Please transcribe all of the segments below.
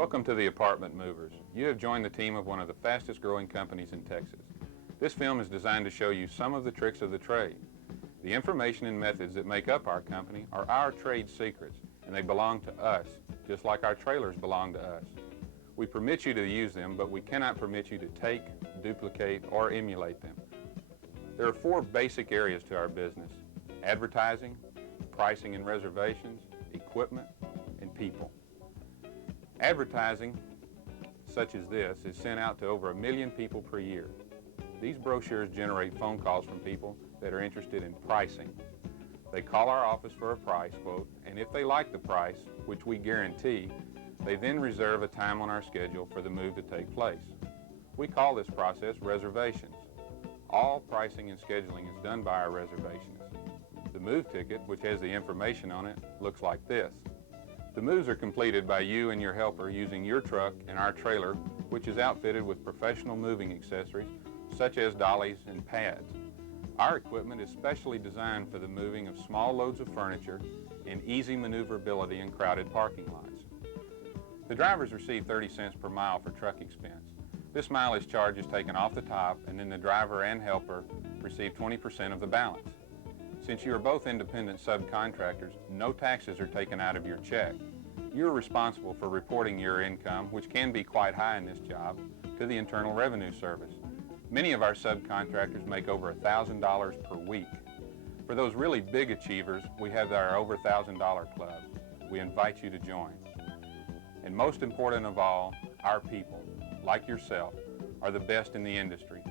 Welcome to the Apartment Movers. You have joined the team of one of the fastest growing companies in Texas. This film is designed to show you some of the tricks of the trade. The information and methods that make up our company are our trade secrets, and they belong to us, just like our trailers belong to us. We permit you to use them, but we cannot permit you to take, duplicate, or emulate them. There are four basic areas to our business: advertising, pricing and reservations, equipment, and people. Advertising, such as this, is sent out to over 1 million people per year. These brochures generate phone calls from people that are interested in pricing. They call our office for a price quote, and if they like the price, which we guarantee, they then reserve a time on our schedule for the move to take place. We call this process reservations. All pricing and scheduling is done by our reservationists. The move ticket, which has the information on it, looks like this. The moves are completed by you and your helper using your truck and our trailer, which is outfitted with professional moving accessories such as dollies and pads. Our equipment is specially designed for the moving of small loads of furniture and easy maneuverability in crowded parking lots. The drivers receive 30 cents per mile for truck expense. This mileage charge is taken off the top, and then the driver and helper receive 20% of the balance. Since you are both independent subcontractors, no taxes are taken out of your check. You are responsible for reporting your income, which can be quite high in this job, to the Internal Revenue Service. Many of our subcontractors make over $1,000 per week. For those really big achievers, we have our over $1,000 club. We invite you to join. And most important of all, our people, like yourself, are the best in the industry.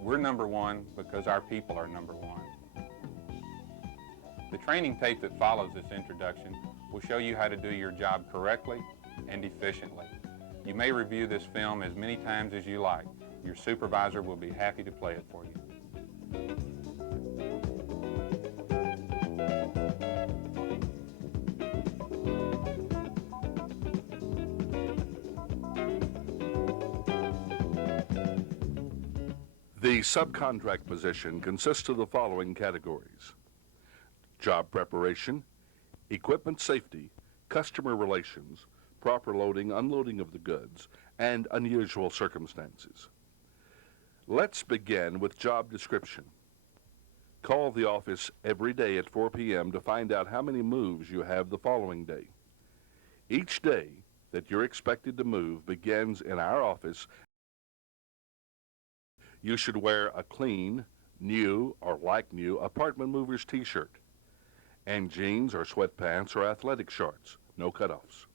We're number one because our people are number one. The training tape that follows this introduction will show you how to do your job correctly and efficiently. You may review this film as many times as you like. Your supervisor will be happy to play it for you. The subcontract position consists of the following categories: job preparation, equipment safety, customer relations, proper loading, unloading of the goods, and unusual circumstances. Let's begin with job description. Call the office every day at 4 p.m. to find out how many moves you have the following day. Each day that you're expected to move begins in our office. You should wear a clean, new, or like new Apartment Movers t-shirt, and jeans or sweatpants or athletic shorts, no cutoffs.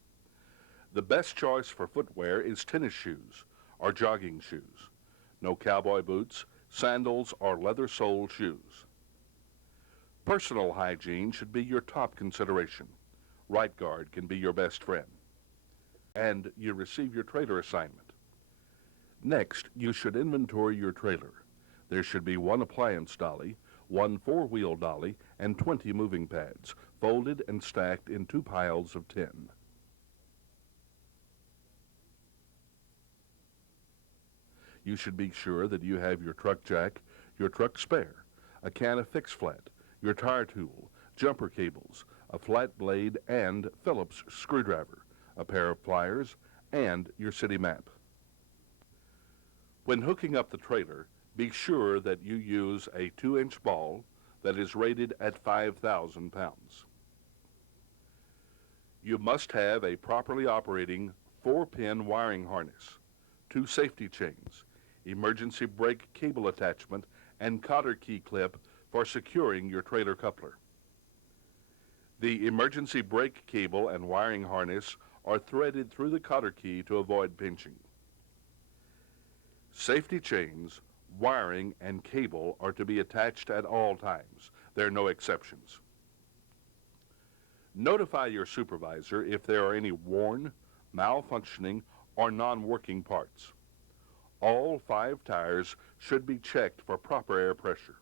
The best choice for footwear is tennis shoes or jogging shoes. No cowboy boots, sandals, or leather-soled shoes. Personal hygiene should be your top consideration. Right guard can be your best friend. And you receive your trailer assignment. Next, you should inventory your trailer. There should be 1 appliance dolly, 1 4-wheel dolly, and 20 moving pads, folded and stacked in 2 piles of 10. You should be sure that you have your truck jack, your truck spare, a can of fix flat, your tire tool, jumper cables, a flat blade and Phillips screwdriver, a pair of pliers, and your city map. When hooking up the trailer, be sure that you use a 2-inch ball that is rated at 5,000 pounds. You must have a properly operating 4-pin wiring harness, 2 safety chains, emergency brake cable attachment, and cotter key clip for securing your trailer coupler. The emergency brake cable and wiring harness are threaded through the cotter key to avoid pinching. Safety chains, wiring, and cable are to be attached at all times. There are no exceptions. Notify your supervisor if there are any worn, malfunctioning, or non-working parts. All 5 tires should be checked for proper air pressure.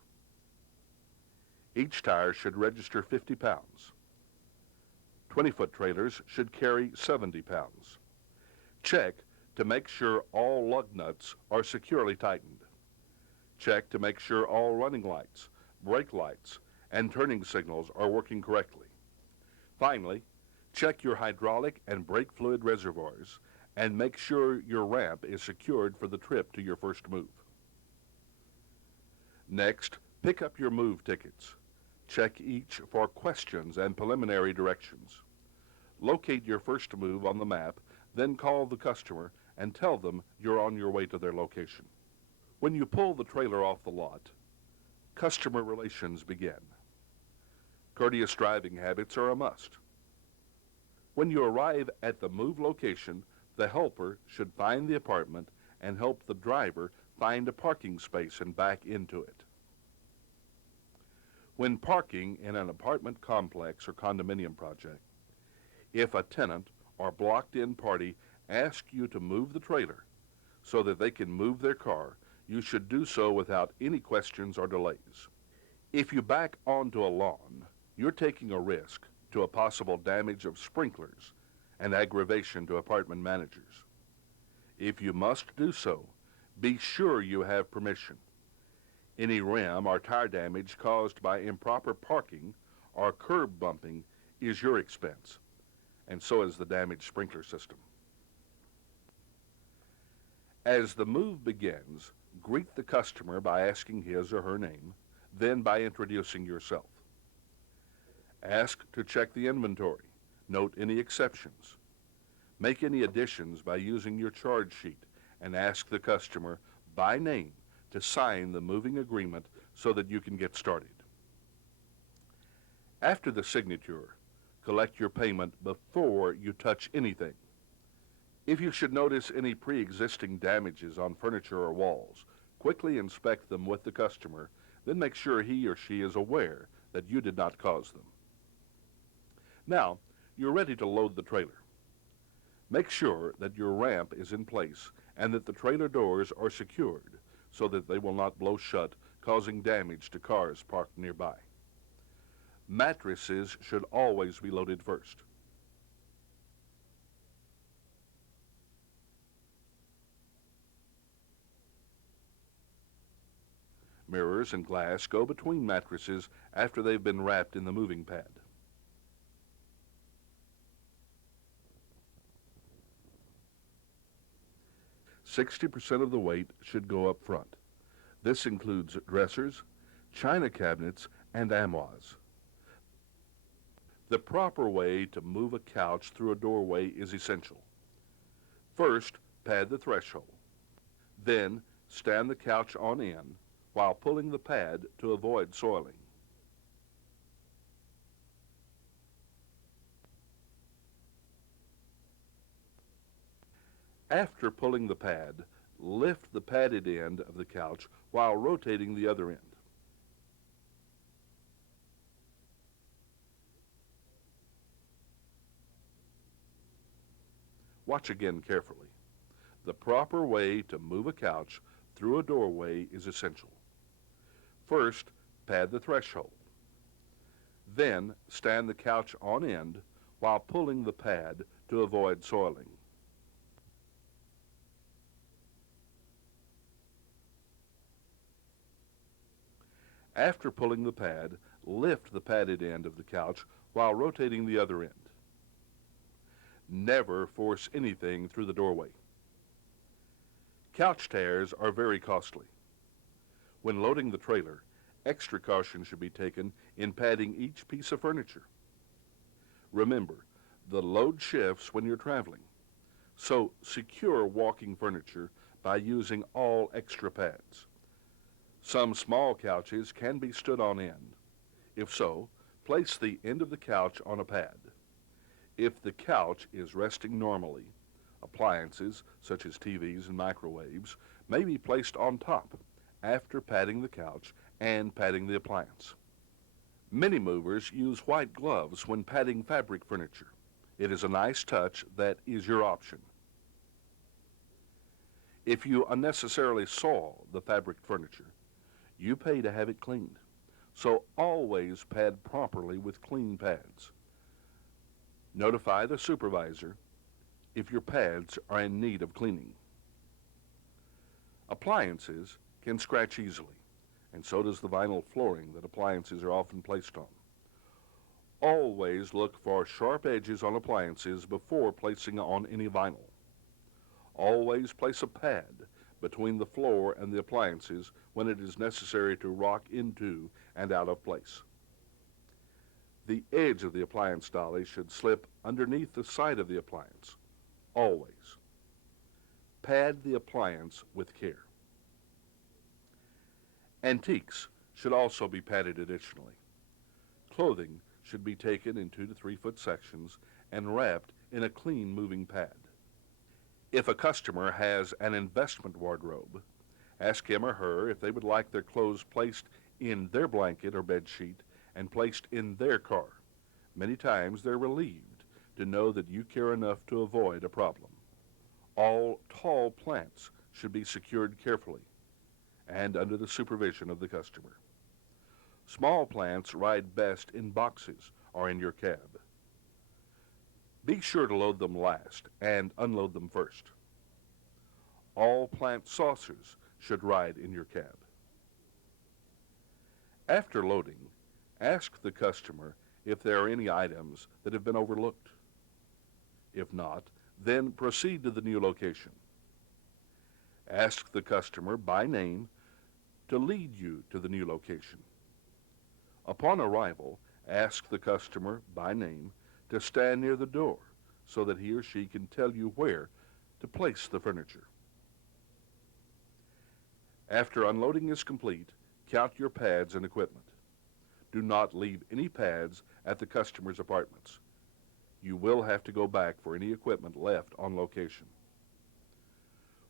Each tire should register 50 pounds. 20-foot trailers should carry 70 pounds. Check to make sure all lug nuts are securely tightened. Check to make sure all running lights, brake lights, and turning signals are working correctly. Finally, check your hydraulic and brake fluid reservoirs and make sure your ramp is secured for the trip to your first move. Next, pick up your move tickets. Check each for questions and preliminary directions. Locate your first move on the map, then call the customer and tell them you're on your way to their location. When you pull the trailer off the lot, customer relations begin. Courteous driving habits are a must. When you arrive at the move location, the helper should find the apartment and help the driver find a parking space and back into it. When parking in an apartment complex or condominium project, if a tenant or blocked-in party asks you to move the trailer so that they can move their car, you should do so without any questions or delays. If you back onto a lawn, you're taking a risk to a possible damage of sprinklers and aggravation to apartment managers. If you must do so, be sure you have permission. Any rim or tire damage caused by improper parking or curb bumping is your expense, and so is the damaged sprinkler system. As the move begins, greet the customer by asking his or her name, then by introducing yourself. Ask to check the inventory. Note any exceptions. Make any additions by using your charge sheet and ask the customer by name to sign the moving agreement so that you can get started. After the signature, collect your payment before you touch anything. If you should notice any pre-existing damages on furniture or walls, quickly inspect them with the customer, then make sure he or she is aware that you did not cause them. Now, you're ready to load the trailer. Make sure that your ramp is in place and that the trailer doors are secured so that they will not blow shut, causing damage to cars parked nearby. Mattresses should always be loaded first. Mirrors and glass go between mattresses after they've been wrapped in the moving pad. "60% of the weight should go up front. This includes dressers, china cabinets, and armoires. The proper way to move a couch through a doorway is essential. First, pad the threshold. Then, stand the couch on end while pulling the pad to avoid soiling. After pulling the pad, lift the padded end of the couch while rotating the other end. Watch again carefully. The proper way to move a couch through a doorway is essential. First, pad the threshold. Then, stand the couch on end while pulling the pad to avoid soiling. After pulling the pad, lift the padded end of the couch while rotating the other end. Never force anything through the doorway. Couch tears are very costly. When loading the trailer, extra caution should be taken in padding each piece of furniture. Remember, the load shifts when you're traveling, so secure walking furniture by using all extra pads. Some small couches can be stood on end. If so, place the end of the couch on a pad. If the couch is resting normally, appliances such as TVs and microwaves may be placed on top after padding the couch and padding the appliance. Many movers use white gloves when padding fabric furniture. It is a nice touch that is your option. If you unnecessarily soil the fabric furniture, you pay to have it cleaned. So always pad properly with clean pads. Notify the supervisor if your pads are in need of cleaning. Appliances can scratch easily, and so does the vinyl flooring that appliances are often placed on. Always look for sharp edges on appliances before placing on any vinyl. Always place a pad between the floor and the appliances when it is necessary to rock into and out of place. The edge of the appliance dolly should slip underneath the side of the appliance, always. Pad the appliance with care. Antiques should also be padded additionally. Clothing should be taken in 2 to 3 foot sections and wrapped in a clean moving pad. If a customer has an investment wardrobe, ask him or her if they would like their clothes placed in their blanket or bed sheet and placed in their car. Many times they're relieved to know that you care enough to avoid a problem. All tall plants should be secured carefully and under the supervision of the customer. Small plants ride best in boxes or in your cab. Be sure to load them last and unload them first. All plant saucers should ride in your cab. After loading, ask the customer if there are any items that have been overlooked. If not, then proceed to the new location. Ask the customer by name to lead you to the new location. Upon arrival, ask the customer by name to stand near the door so that he or she can tell you where to place the furniture. After unloading is complete, count your pads and equipment. Do not leave any pads at the customer's apartments. You will have to go back for any equipment left on location.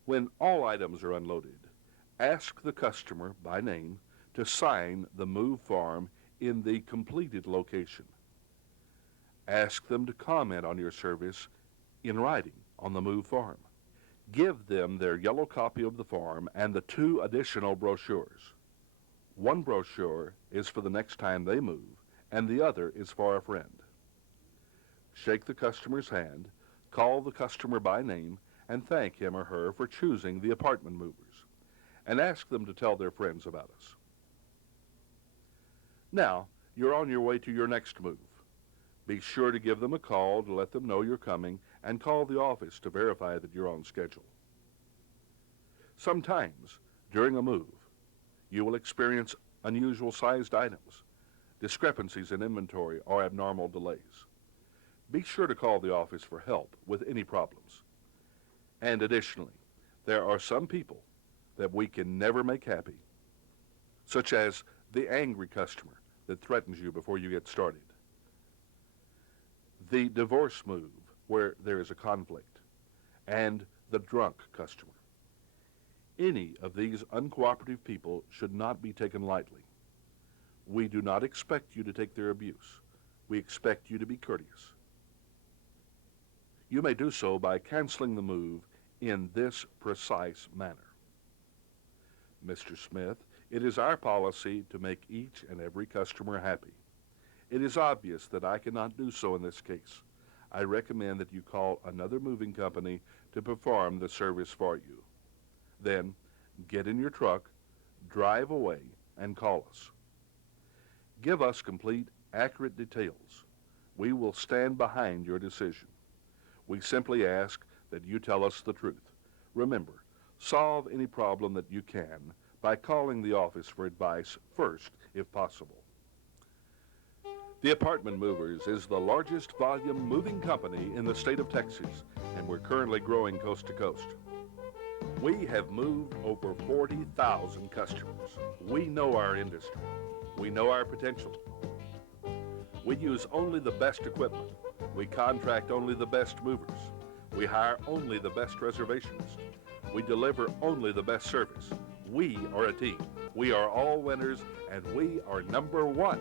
When all items are unloaded, ask the customer by name to sign the move form in the completed location. Ask them to comment on your service in writing on the move form. Give them their yellow copy of the form and the 2 additional brochures. One brochure is for the next time they move, and the other is for a friend. Shake the customer's hand, call the customer by name, and thank him or her for choosing the apartment movers, and ask them to tell their friends about us. Now, you're on your way to your next move. Be sure to give them a call to let them know you're coming, and call the office to verify that you're on schedule. Sometimes, during a move, you will experience unusual sized items, discrepancies in inventory, or abnormal delays. Be sure to call the office for help with any problems. And additionally, there are some people that we can never make happy, such as the angry customer that threatens you before you get started, the divorce move where there is a conflict, and the drunk customer. Any of these uncooperative people should not be taken lightly. We do not expect you to take their abuse. We expect you to be courteous. You may do so by canceling the move in this precise manner. Mr. Smith, it is our policy to make each and every customer happy. It is obvious that I cannot do so in this case. I recommend that you call another moving company to perform the service for you. Then, get in your truck, drive away, and call us. Give us complete, accurate details. We will stand behind your decision. We simply ask that you tell us the truth. Remember, solve any problem that you can by calling the office for advice first, if possible. The Apartment Movers is the largest volume moving company in the state of Texas, and we're currently growing coast to coast. We have moved over 40,000 customers. We know our industry. We know our potential. We use only the best equipment. We contract only the best movers. We hire only the best reservations. We deliver only the best service. We are a team. We are all winners, and we are number one.